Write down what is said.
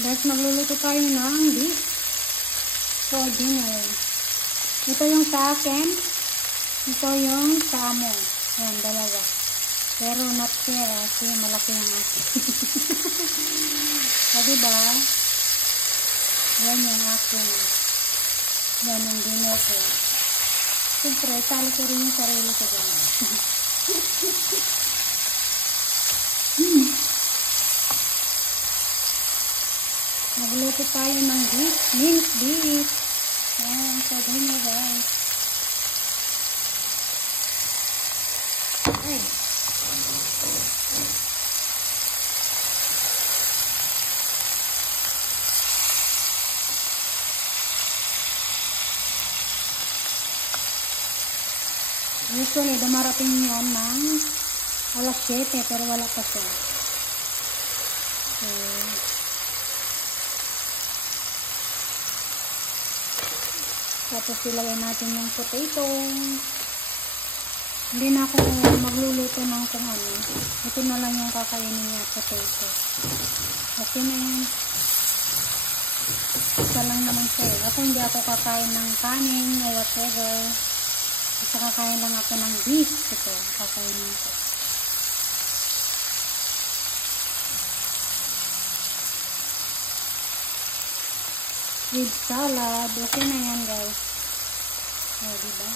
Guys, magluluto tayo ng beef for dinner. Ito yung sa akin. Ito yung sa amo. Ayan, dalawa. Pero not fair kasi malaki yung akin. So, diba? Yan yung akin. Yan yung dinner ko. Siyempre, talo ko rin yung sarili ko dyan. Magluto tayo ng beef, minced beef. Ayan, sa dinner guys. Ay. Usually, dumarating yan ng alas 7 pero wala pa siya. Okay. Tapos ilagay natin yung potato. Hindi na ako magluluto ng kung ano. Ito na lang yung kakainin niya, potato. Okay na yan. Isa lang naman siya. Ako hindi ako kakain ng kanin o whatever. Isa kakain lang ako ng beef. Ito, kakainin ko. With salad. Okay na yan guys. O, diba?